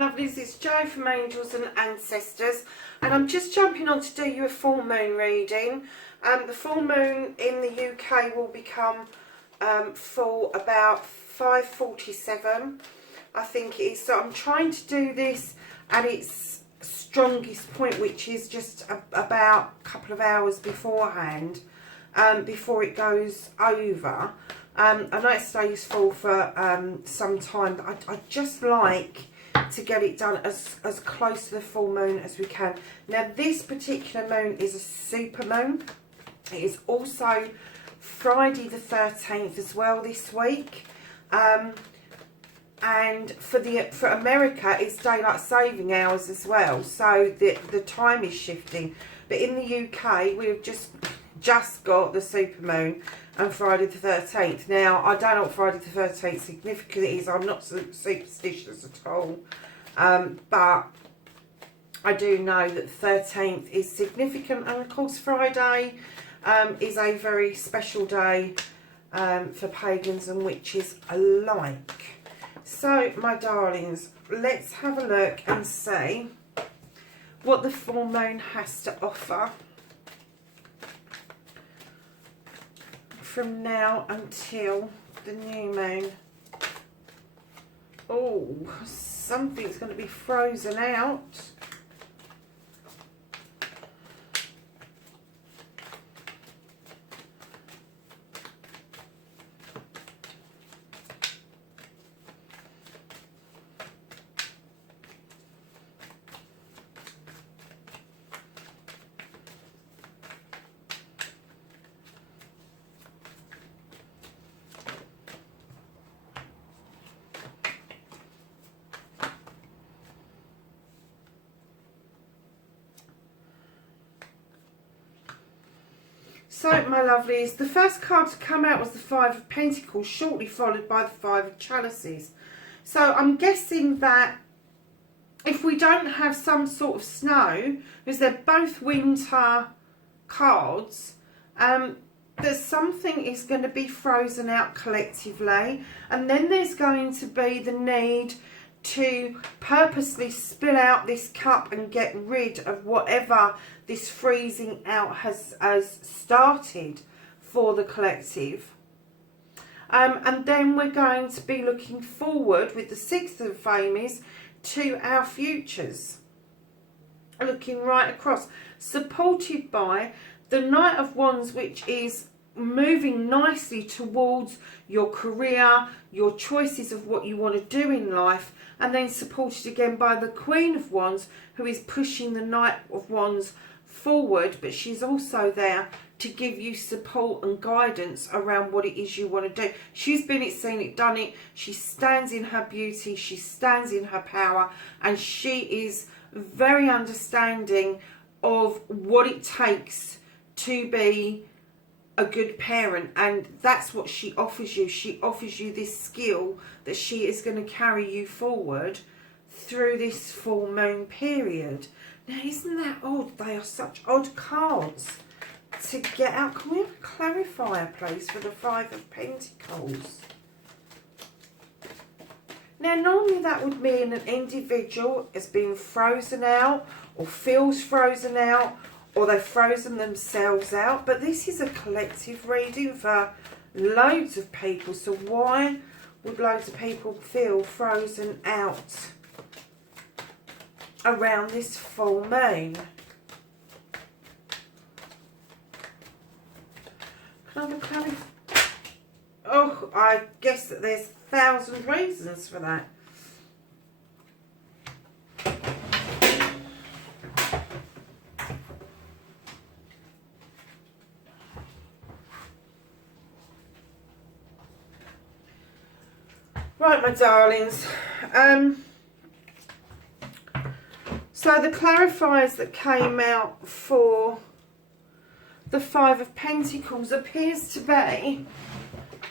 Lovelies, it's Jo from Angels and Ancestors, and I'm just jumping on to do you a full moon reading. The full moon in the UK will become full about 5:47, I think it is. So I'm trying to do this at its strongest point, which is just about a couple of hours beforehand, before it goes over. I know it stays full for some time, but I just like to get it done as close to the full moon as we can. Now this particular moon is a super moon. It is also Friday the 13th as well this week, and for America it's daylight saving hours as well, so the time is shifting. But in the UK we've just got the super moon and Friday the 13th. Now, I don't know what Friday the 13th significant is. I'm not superstitious at all. But I do know that the 13th is significant. And, of course, Friday is a very special day for pagans and witches alike. So, my darlings, let's have a look and see what the full moon has to offer from now until the new moon. Oh, something's going to be frozen out. So, my lovelies, the first card to come out was the Five of Pentacles, shortly followed by the Five of Chalices. So, I'm guessing that if we don't have some sort of snow, because they're both winter cards, that something is going to be frozen out collectively. And then there's going to be the need to purposely spill out this cup and get rid of whatever this freezing out has started for the collective. And then we're going to be looking forward with the Six of Famies to our futures. Looking right across, supported by the Knight of Wands, which is moving nicely towards your career, your choices of what you want to do in life, and then supported again by the Queen of Wands, who is pushing the Knight of Wands forward, but she's also there to give you support and guidance around what it is you want to do. She's been it, seen it, done it. She stands in her beauty, she stands in her power, and she is very understanding of what it takes to be a good parent, and that's what she offers you. She offers you this skill that she is going to carry you forward through this full moon period. Now, isn't that odd? They are such odd cards to get out. Can we have a clarifier, please, for the Five of Pentacles? Now, normally that would mean an individual has been frozen out or feels frozen out, or they've frozen themselves out. But this is a collective reading for loads of people. So why would loads of people feel frozen out around this full moon? Can I have a clarify? Oh, I guess that there's 1,000 reasons for that. Right, my darlings. So the clarifiers that came out for the Five of Pentacles appears to be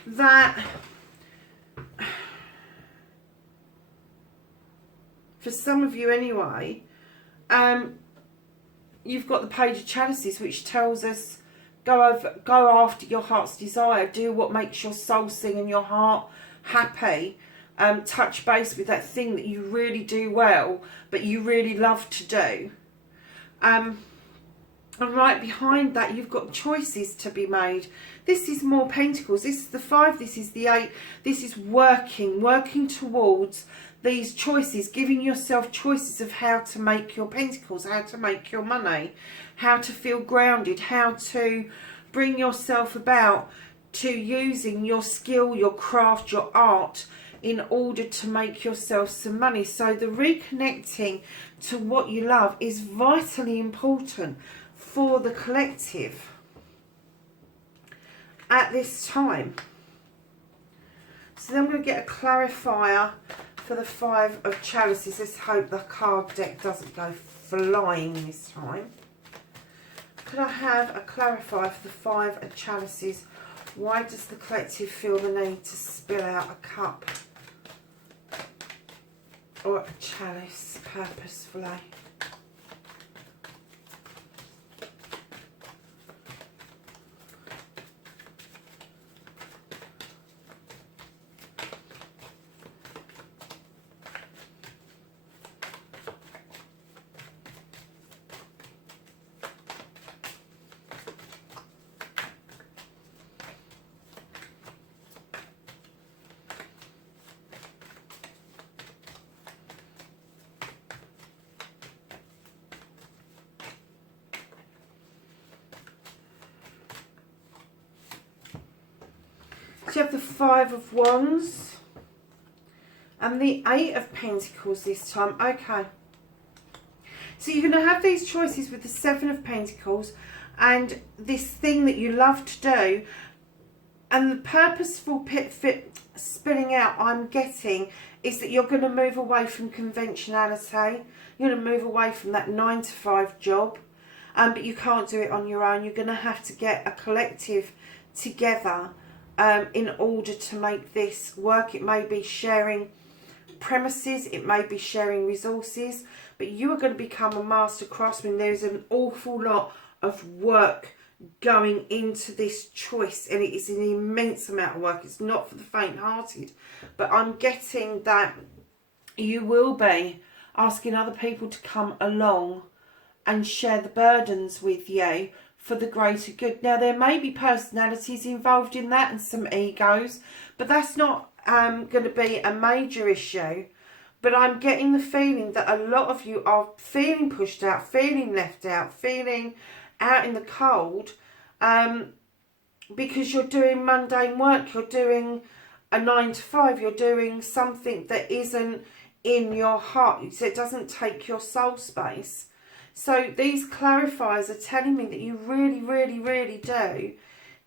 that for some of you anyway, you've got the Page of Chalices, which tells us go after your heart's desire, do what makes your soul sing and your heart happy. Touch base with that thing that you really do well, but you really love to do. And right behind that, you've got choices to be made. This is more Pentacles. This is the 5. This is the 8. This is working towards these choices, giving yourself choices of how to make your Pentacles, how to make your money, how to feel grounded, how to bring yourself about to using your skill, your craft, your art in order to make yourself some money. So the reconnecting to what you love is vitally important for the collective at this time. So then I'm going to get a clarifier for the 5 of Chalices. Let's hope the card deck doesn't go flying this time. Could I have a clarifier for the 5 of Chalices? Why does the collective feel the need to spill out a cup or a chalice purposefully? So you have the 5 of Wands and the 8 of Pentacles this time. Okay. So you're going to have these choices with the 7 of Pentacles and this thing that you love to do, and the purposeful spilling out I'm getting is that you're going to move away from conventionality. You're going to move away from that 9 to 5 job, but you can't do it on your own. You're going to have to get a collective together in order to make this work. It may be sharing premises, it may be sharing resources, but you are going to become a master craftsman. There's an awful lot of work going into this choice, and it is an immense amount of work. It's not for the faint-hearted, but I'm getting that you will be asking other people to come along and share the burdens with you for the greater good. Now, there may be personalities involved in that and some egos, but that's not going to be a major issue. But I'm getting the feeling that a lot of you are feeling pushed out, feeling left out, feeling out in the cold, because you're doing mundane work. You're doing a 9 to 5. You're doing something that isn't in your heart, so it doesn't take your soul space. So these clarifiers are telling me that you really, really, really do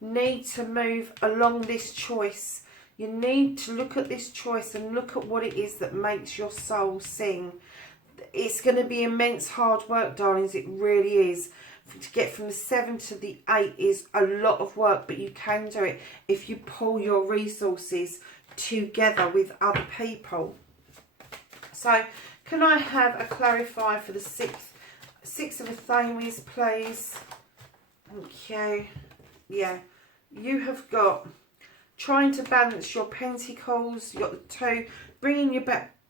need to move along this choice. You need to look at this choice and look at what it is that makes your soul sing. It's going to be immense hard work, darlings. It really is. To get from the 7 to the 8 is a lot of work, but you can do it if you pull your resources together with other people. So can I have a clarifier for the 6 of Athames, please? Thank you. Yeah, you have got trying to balance your pentacles. You've got the 2, bringing your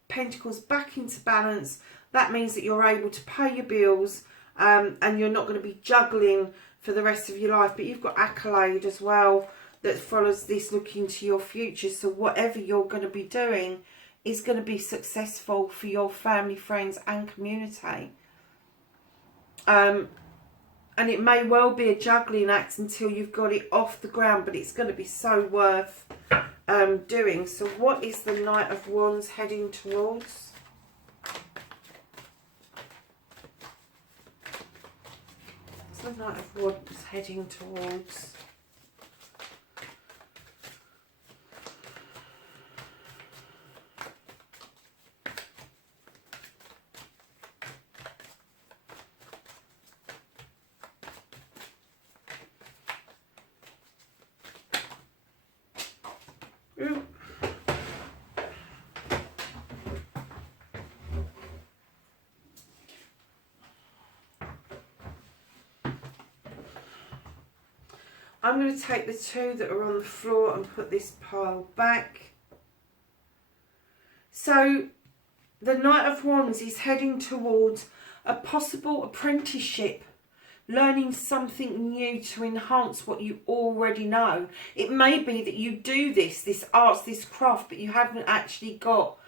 pentacles back into balance. That means that you're able to pay your bills, and you're not going to be juggling for the rest of your life. But you've got accolade as well that follows this, looking to your future. So whatever you're going to be doing is going to be successful for your family, friends and community. And it may well be a juggling act until you've got it off the ground, but it's going to be so worth doing. So what is the Knight of Wands heading towards? What's the Knight of Wands heading towards? I'm going to take the two that are on the floor and put this pile back. So the Knight of Wands is heading towards a possible apprenticeship, learning something new to enhance what you already know. It may be that you do this arts, this craft, but you haven't actually got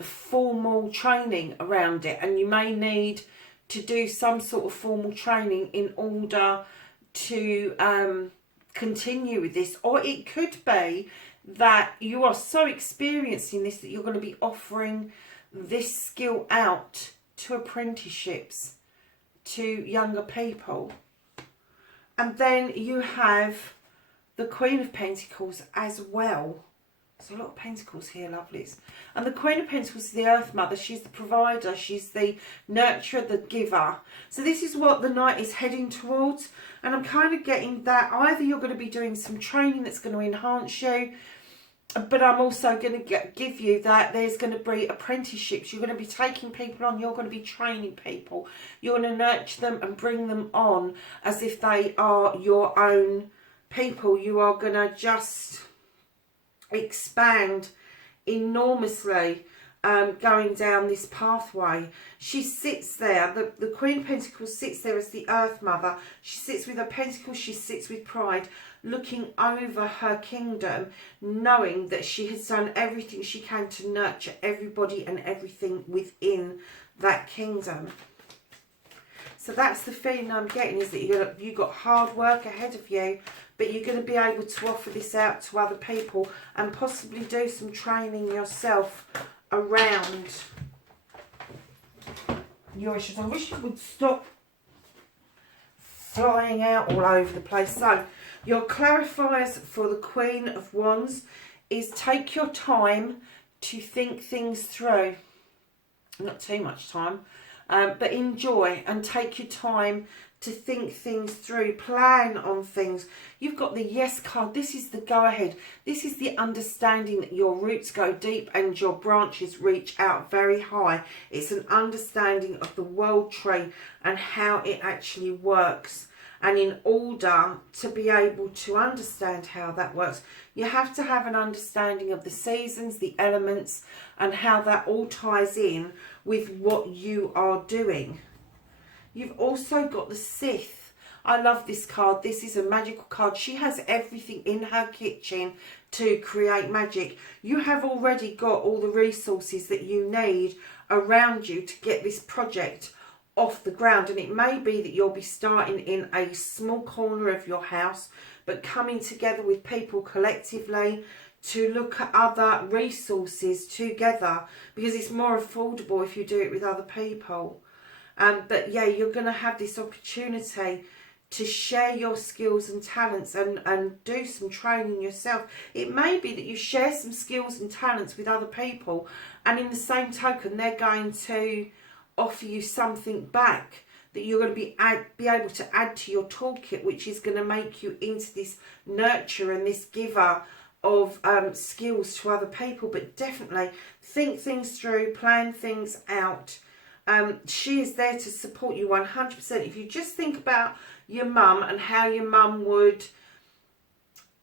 formal training around it, and you may need to do some sort of formal training in order to continue with this. Or it could be that you are so experienced in this that you're going to be offering this skill out to apprenticeships, to younger people. And then you have the Queen of Pentacles as well. There's a lot of pentacles here, lovelies. And the Queen of Pentacles is the Earth Mother. She's the provider. She's the nurturer, the giver. So this is what the Knight is heading towards. And I'm kind of getting that either you're going to be doing some training that's going to enhance you, but I'm also going to give you that there's going to be apprenticeships. You're going to be taking people on. You're going to be training people. You're going to nurture them and bring them on as if they are your own people. You are going to just expand enormously going down this pathway. She sits there, the Queen of Pentacles sits there as the Earth Mother. She sits with her pentacles, she sits with pride, looking over her kingdom, knowing that she has done everything she can to nurture everybody and everything within that kingdom. So that's the feeling I'm getting, is that you've got hard work ahead of you, but you're going to be able to offer this out to other people and possibly do some training yourself around your issues. I wish it would stop flying out all over the place. So your clarifiers for the Queen of Wands is take your time to think things through. Not too much time, but enjoy and take your time to think things through, plan on things. You've got the Yes card. This is the go ahead. This is the understanding that your roots go deep and your branches reach out very high. It's an understanding of the world tree and how it actually works. And in order to be able to understand how that works, you have to have an understanding of the seasons, the elements, and how that all ties in with what you are doing. You've also got the Sith. I love this card. This is a magical card. She has everything in her kitchen to create magic. You have already got all the resources that you need around you to get this project off the ground. And it may be that you'll be starting in a small corner of your house, but coming together with people collectively to look at other resources together, because it's more affordable if you do it with other people. But yeah, you're going to have this opportunity to share your skills and talents and do some training yourself. It may be that you share some skills and talents with other people, and in the same token, they're going to offer you something back that you're going to be able to add to your toolkit, which is going to make you into this nurturer and this giver of skills to other people. But definitely think things through, plan things out. She is there to support you 100%. If you just think about your mum and how your mum would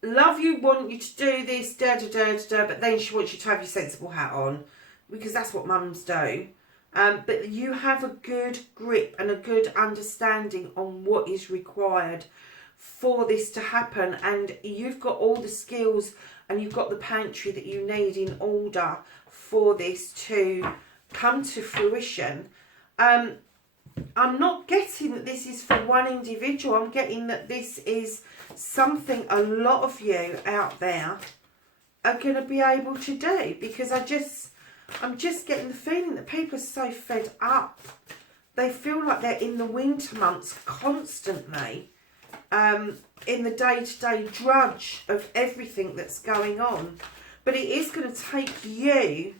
love you, want you to do this, but then she wants you to have your sensible hat on, because that's what mums do. But you have a good grip and a good understanding on what is required for this to happen, and you've got all the skills and you've got the pantry that you need in order for this to come to fruition. I'm not getting that this is for one individual. I'm getting that this is something a lot of you out there are going to be able to do, because I'm just getting the feeling that people are so fed up. They feel like they're in the winter months constantly, in the day-to-day drudge of everything that's going on. But it is going to take you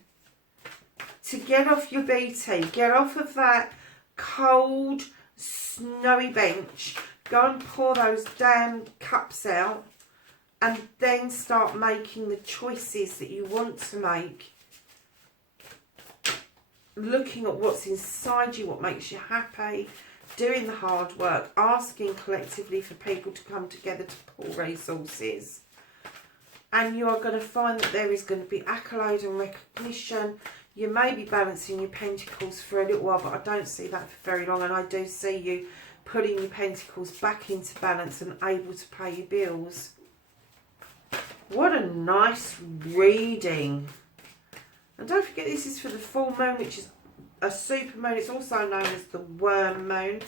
to get off your BT, get off of that cold, snowy bench, go and pour those damn cups out, and then start making the choices that you want to make. Looking at what's inside you, what makes you happy, doing the hard work, asking collectively for people to come together to pull resources. And you are going to find that there is going to be accolade and recognition. You may be balancing your pentacles for a little while, but I don't see that for very long. And I do see you putting your pentacles back into balance and able to pay your bills. What a nice reading. And don't forget, this is for the full moon, which is a super moon. It's also known as the worm moon.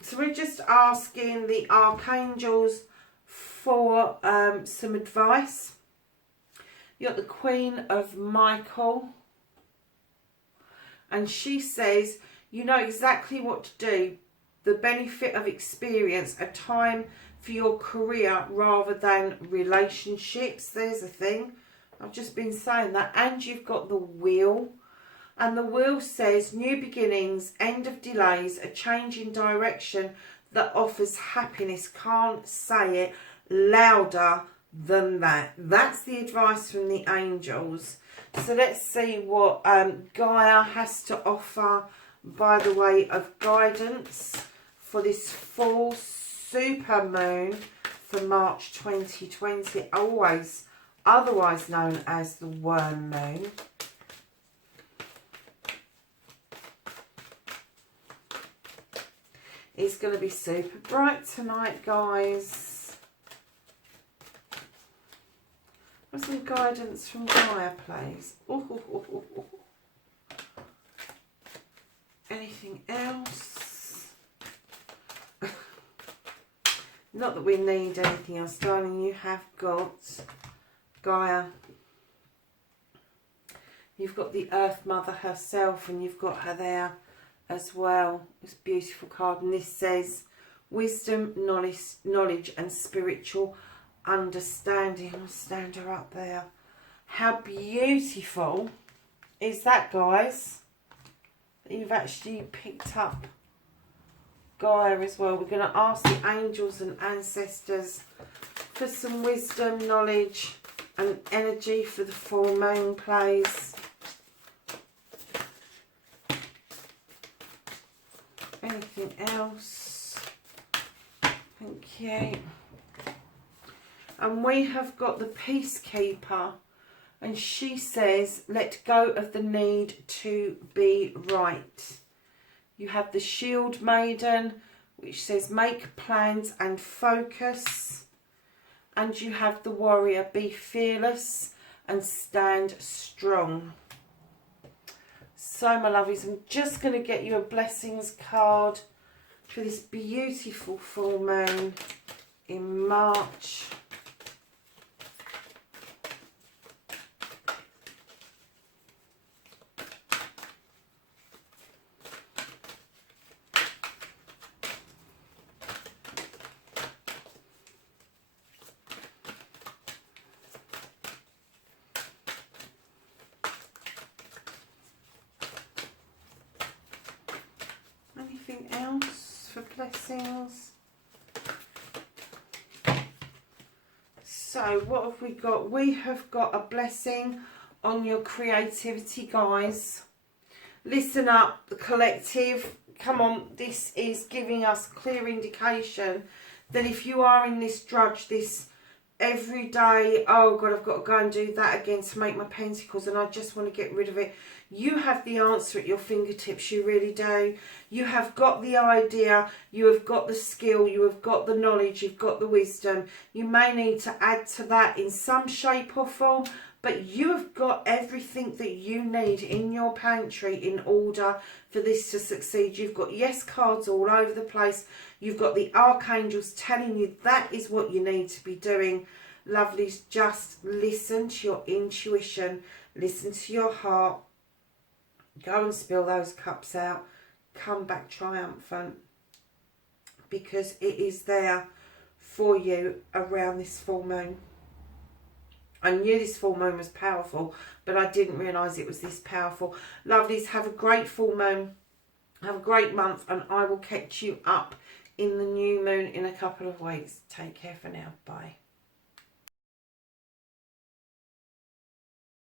So we're just asking the archangels for some advice. You've got the Queen of Michael. And she says, you know exactly what to do. The benefit of experience, a time for your career rather than relationships. There's a thing. I've just been saying that. And you've got the Wheel. And the Wheel says, new beginnings, end of delays, a change in direction that offers happiness. Can't say it louder than that. That's the advice from the angels. So let's see what Gaia has to offer by the way of guidance for this full super moon for March 2020, always otherwise known as the worm moon. It's going to be super bright tonight, guys. What's some guidance from Gaia, please? Ooh. Anything else? Not that we need anything else, darling. You have got Gaia. You've got the Earth Mother herself, and you've got her there as well. This beautiful card, and this says wisdom, knowledge and spiritual understanding. I'll stand her up there. How beautiful is that, guys? You've actually picked up Gaia as well. We're going to ask the angels and ancestors for some wisdom, knowledge and energy for the full moon, please. Anything else? Thank you. And we have got the Peacekeeper, and she says, let go of the need to be right. You have the Shield Maiden, which says make plans and focus. And you have the Warrior, be fearless and stand strong. So, my lovies, I'm just going to get you a blessings card for this beautiful full moon in March. Anything else for blessings? So what have we got? We have got a blessing on your creativity, guys. Listen up, the collective. Come on, this is giving us clear indication that if you are in this drudge, this every day, oh God, I've got to go and do that again to make my pentacles and I just want to get rid of it. You have the answer at your fingertips, you really do. You have got the idea, you have got the skill, you have got the knowledge, you've got the wisdom. You may need to add to that in some shape or form, but you have got everything that you need in your pantry in order for this to succeed. You've got yes cards all over the place. You've got the archangels telling you that is what you need to be doing. Lovelies, just listen to your intuition. Listen to your heart. Go and spill those cups out. Come back triumphant. Because it is there for you around this full moon. I knew this full moon was powerful, but I didn't realise it was this powerful. Lovelies, have a great full moon. Have a great month, and I will catch you up in the new moon in a couple of weeks. Take care for now. Bye.